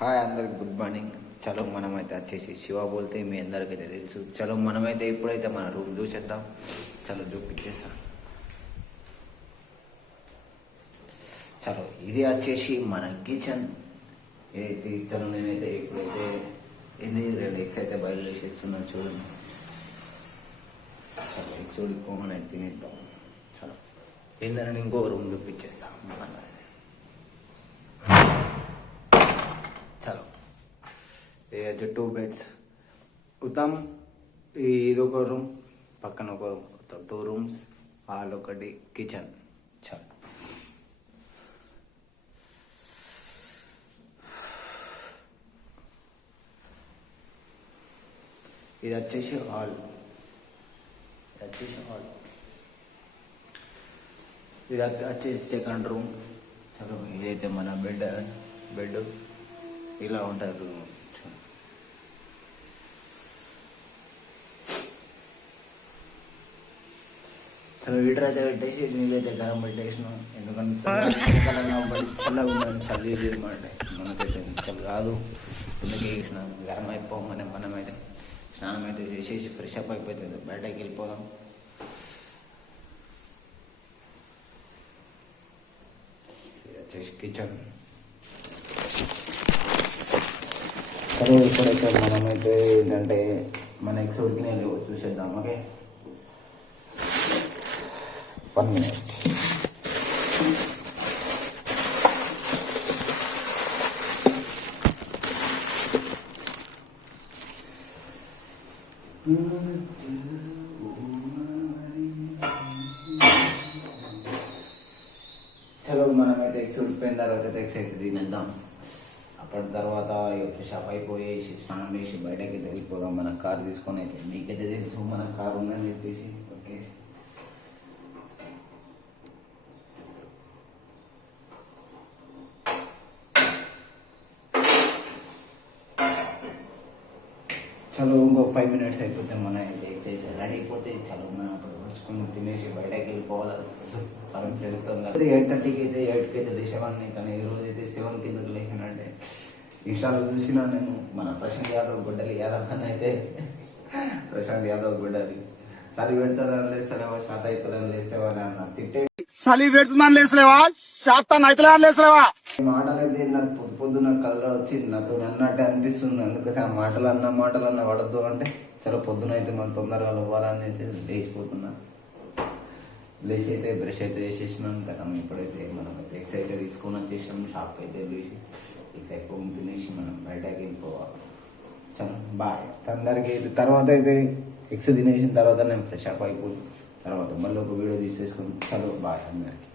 Hi అందరికి good morning. చలో మనమైతే వచ్చేసి శివ బోల్తే మీ అందరికైతే తెలుసు. చలో మనమైతే ఇప్పుడైతే మన రూమ్ చూసేద్దాం. చలో చూపించేసా. చలో ఇది వచ్చేసి మన కిచెన్. ఏదైతే చలో నేనైతే ఇప్పుడైతే ఇది 2 ఎగ్స్ అయితే బయలుదేసేస్తున్నాను చూడండి. చలో ఎగ్స్ ఉడిపోమని తినేద్దాం. చలో ఏంటంటే ఇంకో రూమ్ చూపించేస్తాం. చలో ఇది 2 బెడ్స్ ఉత్తం. ఇది ఒక రూమ్, పక్కన ఒక రూమ్, 2 రూమ్స్, హాల్ ఒకటి, కిచెన్. చలో ఇది వచ్చేసి హాల్. ఇది వచ్చేసి సెకండ్ రూమ్. చలో ఇదైతే మన బెడ్ ఇలా ఉంటుంది రూమ్. చలో హీటర్ అయితే పెట్టేసి నీళ్ళైతే గరం పెట్టేసినాం. ఎందుకంటే చల్లగా ఉందని చల్లి అనమాట. మనకైతే చల్ల రాదు, అందుకే వేసినాం. గరం అయిపోగానే మనమైతే స్నానం అయితే చేసేసి ఫ్రెష్ అప్ అయిపోతుంది. బయటకి వెళ్ళిపోదాం. ఇది వచ్చేసి కిచెన్. సరే ఇప్పుడైతే మనమైతే ఏంటంటే మన ఎగ్స్ ఉడికినాయి లేవు చూసేద్దాం. Okay 1 minute. చలో మనమైతే ఎగ్స్ ఉడిపోయిన తర్వాత ఎగ్స్ అయితే తినేద్దాం. అప్పటి తర్వాత ఫ్రెష్ అప్ అయిపోయేసి స్నానం చేసి బయటకి వెళ్ళిపోదాం. మన కార్ తీసుకొని అయితే మీకైతే తెలుసు మన కార్ ఉందని చెప్పేసి. ఓకే చలో ఇంకో 5 minutes అయిపోతే మన అయితే ఎగ్స్ అయితే రెడీ అయిపోతే చలో మనం అప్పుడు వచ్చుకుని తినేసి బయటకి వెళ్ళిపోవాలి. మనం ఫ్రెండ్స్తో 8:30కి అయితే 8కి అయితే లేచేవాడిని. కానీ ఈరోజు అయితే 7 కిందకి లేచానంటే ఇన్స్టాలో చూసినా నేను మన ప్రశాంత్ యాదవ్ యాదవ్ అని అయితే ప్రశాంత్ యాదవ్ గుడ్డలి చలి పెడతారని లేస్తలేవా, శాత అవుతుందని లేస్తేవా అని అన్న తిట్టే. చలి పెడుతుందని లేసలేవా, శాతం అవుతుందని లేసలేవా మాటలైతే నాకు పొద్దున కళ్ళ వచ్చి నాతో అన్నట్టే అనిపిస్తుంది. అందుకని ఆ మాటలన్న పడద్దు అంటే చాలా పొద్దున అయితే మనం తొందరగా ఇవ్వాలని అయితే లేచిపోతున్నా. లేచి అయితే బ్రష్ అయితే వేసేసినాం కదా. ఇప్పుడైతే మనం అయితే ఎగ్స్ అయితే తీసుకొని వచ్చేసాం. షాప్ అయితే లేచి ఎగ్స్ ఎక్కువ తినేసి మనం బయటకి వెళ్ళిపోవాలి. చలో బాయ్ అందరికి. తర్వాత అయితే ఎగ్స్ తినేసిన తర్వాత నేను ఫ్రెష్ అప్ అయిపోయి తర్వాత మళ్ళీ ఒక వీడియో తీసేసుకుని చలో బాయ్ అందరికి.